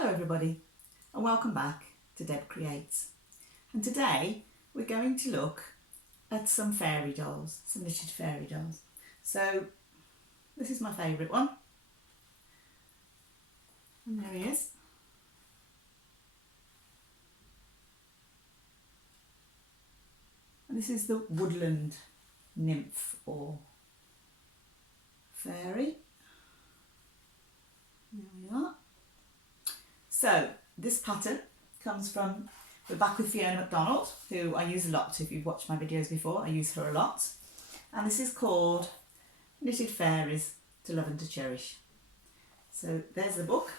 Hello everybody and welcome back to Deb Creates, and today we're going to look at some fairy dolls, some knitted fairy dolls. So this is my favourite one, and there he is. And this is the woodland nymph or fairy. There we are. So this pattern comes from, we're back with Fiona Mcdonald, who I use a lot. If you've watched my videos before, I use her a lot. And this is called Knitted Fairies to Love and to Cherish. So there's the book.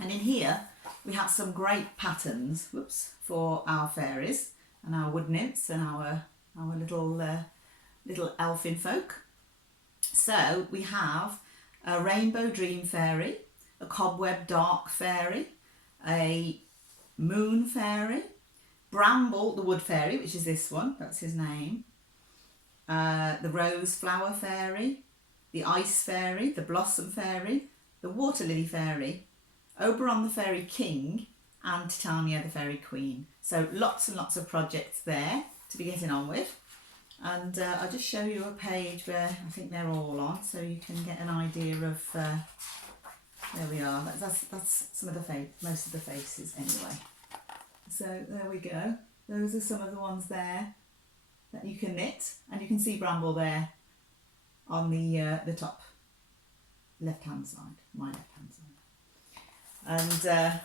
And in here we have some great patterns, for our fairies and our wood nymphs and our little elfin folk. So we have a rainbow dream fairy, a cobweb dark fairy, a moon fairy, Bramble the wood fairy, which is this one, that's his name, the rose flower fairy, the ice fairy, the blossom fairy, the water lily fairy, Oberon the fairy king, and Titania the fairy queen. So lots and lots of projects there to be getting on with. And I'll just show you a page where I think they're all on, so you can get an idea of, there we are, that's some of the most of the faces anyway. So there we go, those are some of the ones there that you can knit, and you can see Bramble there on the top left hand side, my left hand side. And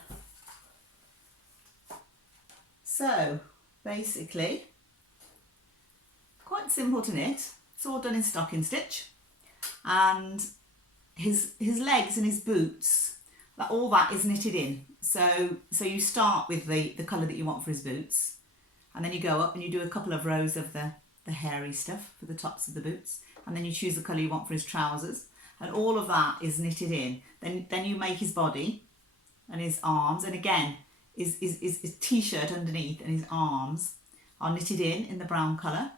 so basically quite simple to knit. It's all done in stocking stitch, and his legs and his boots, all that is knitted in. So you start with the colour that you want for his boots, and then you go up and you do a couple of rows of the hairy stuff for the tops of the boots, and then you choose the colour you want for his trousers, and all of that is knitted in. Then you make his body and his arms, and again his t-shirt underneath and his arms are knitted in the brown colour,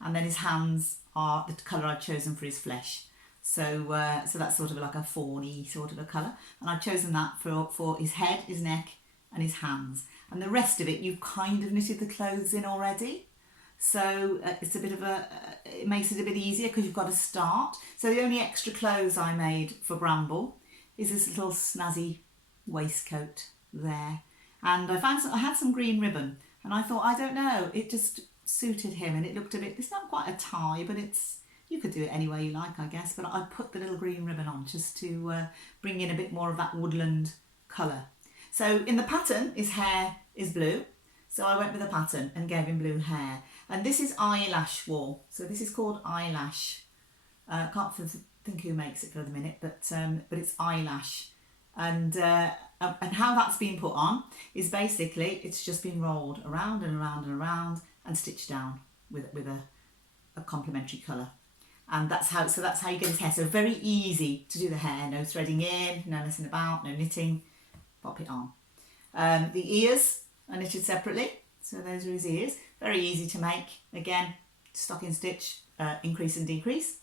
and then his hands are the colour I've chosen for his flesh. So that's sort of like a fawny sort of a colour, and I've chosen that for his head, his neck and his hands. And the rest of it you've kind of knitted the clothes in already, so it's a bit of it makes it a bit easier because you've got to start. So the only extra clothes I made for Bramble is this little snazzy waistcoat there, and I had some green ribbon, and I thought, I don't know, it just suited him, and it looked a bit, it's not quite a tie, but you could do it any way you like, I guess, but I put the little green ribbon on just to bring in a bit more of that woodland colour. So in the pattern, his hair is blue, so I went with a pattern and gave him blue hair. And this is eyelash wool, so this is called eyelash. I can't think who makes it for the minute, but it's eyelash. And how that's been put on is basically it's just been rolled around and around and around and stitched down with a complementary colour. And that's how you get his hair. So very easy to do the hair, no threading in, no messing about, no knitting, pop it on. The ears are knitted separately, so those are his ears. Very easy to make, again, stocking stitch, increase and decrease.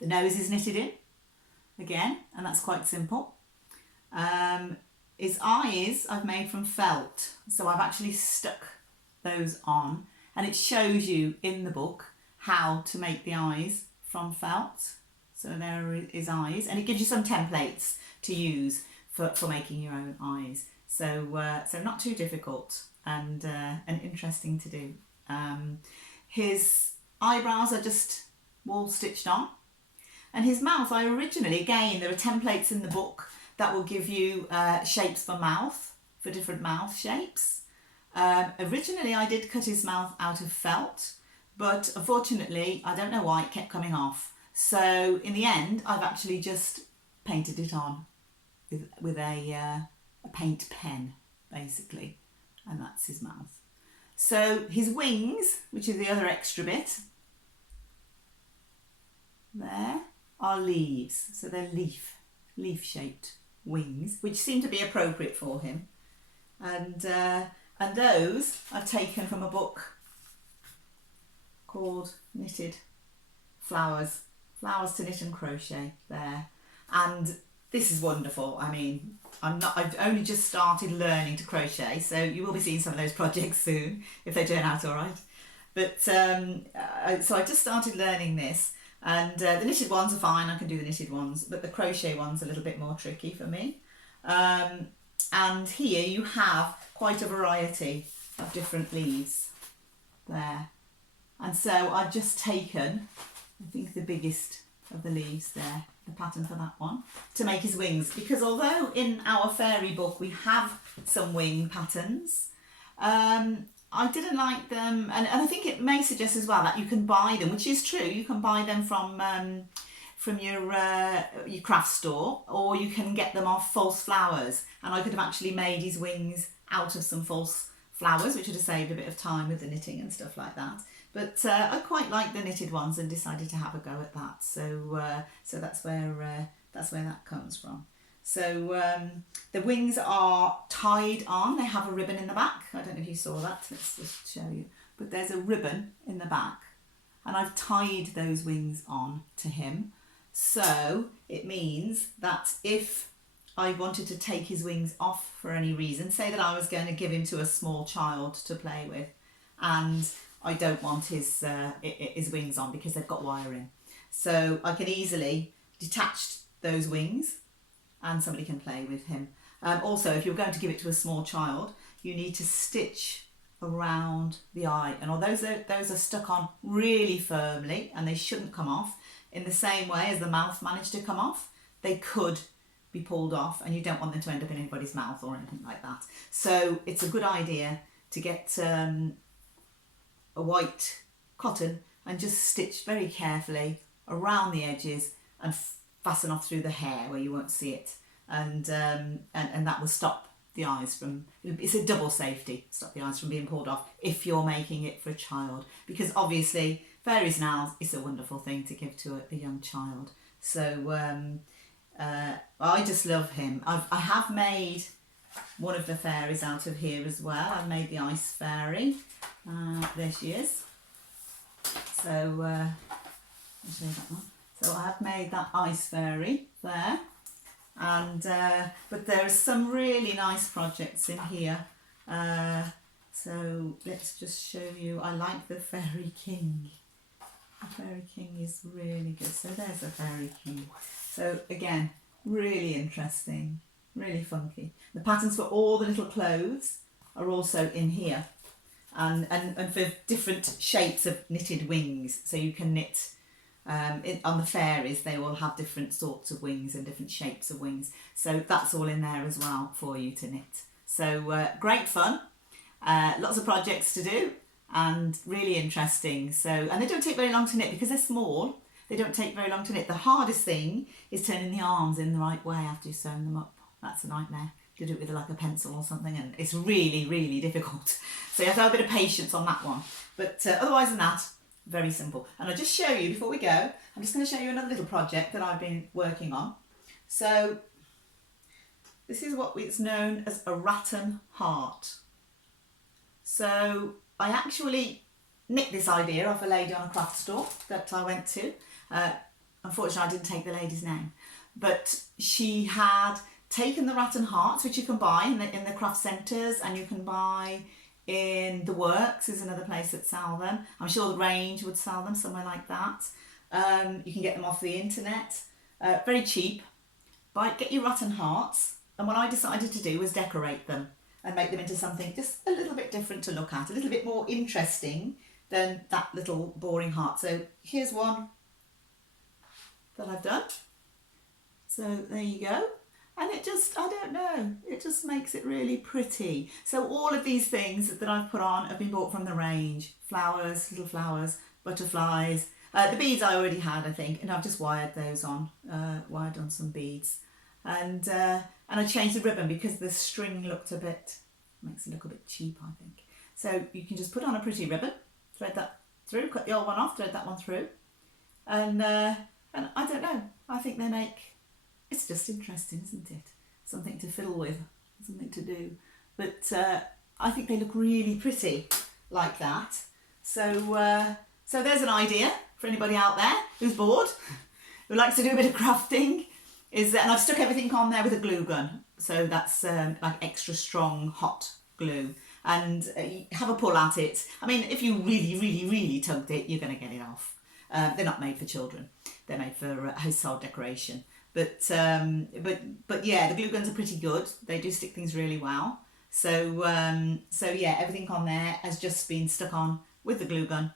The nose is knitted in, again, and that's quite simple. His eyes I've made from felt, so I've actually stuck those on, and it shows you in the book how to make the eyes from felt. So there are his eyes, and it gives you some templates to use for making your own eyes. So not too difficult, and interesting to do. His eyebrows are just wall stitched on, and his mouth, again, there are templates in the book that will give you shapes for mouth, for different mouth shapes. Originally I did cut his mouth out of felt, but unfortunately I don't know why it kept coming off. So in the end I've actually just painted it on with a paint pen basically, and that's his mouth. So his wings, which is the other extra bit, there are leaves, so they're leaf shaped wings, which seem to be appropriate for him. And those I've taken from a book called Knitted Flowers to Knit and Crochet there. And this is wonderful. I mean, I've only just started learning to crochet, so you will be seeing some of those projects soon if they turn out all right. But so I just started learning this, and the knitted ones are fine. I can do the knitted ones, but the crochet one's a little bit more tricky for me. And here you have quite a variety of different leaves there. And so I've just taken, I think, the biggest of the leaves there, the pattern for that one, to make his wings. Because although in our fairy book we have some wing patterns, I didn't like them, and I think it may suggest as well that you can buy them, which is true. You can buy them from your craft store, or you can get them off false flowers. And I could have actually made his wings out of some false flowers, which would have saved a bit of time with the knitting and stuff like that. But I quite like the knitted ones and decided to have a go at that. So so that's where that comes from. So the wings are tied on. They have a ribbon in the back. I don't know if you saw that. Let's just show you. But there's a ribbon in the back, and I've tied those wings on to him. So it means that if I wanted to take his wings off for any reason, say that I was going to give him to a small child to play with, and I don't want his wings on because they've got wire in, so I can easily detach those wings and somebody can play with him. Also, if you're going to give it to a small child, you need to stitch around the eye, and although those are stuck on really firmly and they shouldn't come off, in the same way as the mouth managed to come off, they could be pulled off, and you don't want them to end up in anybody's mouth or anything like that. So it's a good idea to get a white cotton and just stitch very carefully around the edges and fasten off through the hair where you won't see it, and that will stop the eyes from, it's a double safety, stop the eyes from being pulled off if you're making it for a child, because obviously fairies now is a wonderful thing to give to a young child. So I just love him. I have made one of the fairies out of here as well. I've made the ice fairy. There she is. So I'll show you that one. So I have made that ice fairy there, and but there are some really nice projects in here. So let's just show you. I like the Fairy King. The Fairy King is really good. So there's a Fairy King. So again, really interesting, really funky. The patterns for all the little clothes are also in here, and for different shapes of knitted wings. So you can knit on the fairies, they will have different sorts of wings and different shapes of wings. So that's all in there as well for you to knit. So great fun, lots of projects to do, and really interesting. So, and they don't take very long to knit because they're small. They don't take very long to knit. The hardest thing is turning the arms in the right way after you've sewn them up. That's a nightmare. You do it with like a pencil or something, and it's really, really difficult. So you have to have a bit of patience on that one. But otherwise than that, very simple. And I'll just show you, before we go, I'm just going to show you another little project that I've been working on. So this is what is known as a rattan heart. So I actually nicked this idea off a lady on a craft store that I went to. Unfortunately, I didn't take the lady's name, but she had taken the rattan hearts, which you can buy in the craft centres, and you can buy in the Works is another place that sell them. I'm sure the Range would sell them, somewhere like that. You can get them off the internet, very cheap. Get your rattan hearts, and what I decided to do was decorate them and make them into something just a little bit different to look at, a little bit more interesting than that little boring heart. So here's one that I've done. So there you go. And it just, I don't know, it just makes it really pretty. So all of these things that I've put on have been bought from the Range. Flowers, little flowers, butterflies. The beads I already had, I think, and I've just wired those on, wired on some beads. And I changed the ribbon because the string looked makes it look a bit cheap, I think. So you can just put on a pretty ribbon, thread that through, cut the old one off, thread that one through. And I don't know, I think they make, it's just interesting, isn't it? Something to fiddle with, something to do. But I think they look really pretty like that. So so there's an idea for anybody out there who's bored, who likes to do a bit of crafting, and I've stuck everything on there with a glue gun, so that's like extra strong hot glue, and have a pull at it. I mean, if you really tugged it, you're going to get it off. They're not made for children, they're made for household decoration, but yeah, the glue guns are pretty good. They do stick things really well. So yeah, everything on there has just been stuck on with the glue gun,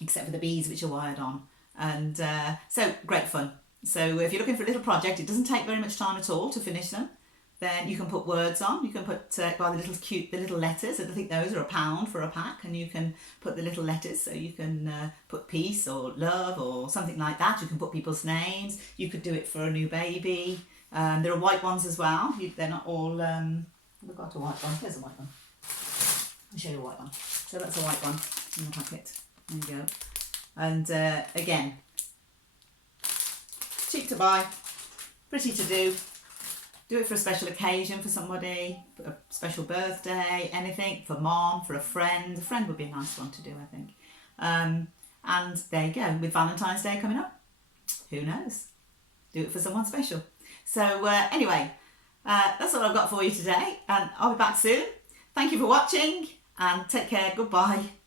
except for the beads, which are wired on. And so great fun. So if you're looking for a little project, it doesn't take very much time at all to finish them. Then you can put words on. You can put by the little letters. I think those are £1 for a pack, and you can put the little letters. So you can put peace or love or something like that. You can put people's names. You could do it for a new baby. There are white ones as well. They're not all. We've got a white one. Here's a white one. I'll show you a white one. So that's a white one in the packet. There you go. And again, cheap to buy, pretty to do. Do it for a special occasion for somebody, a special birthday, anything, for mom, for a friend. A friend would be a nice one to do, I think. And there you go. With Valentine's Day coming up, who knows? Do it for someone special. So anyway, that's all I've got for you today, and I'll be back soon. Thank you for watching, and take care. Goodbye.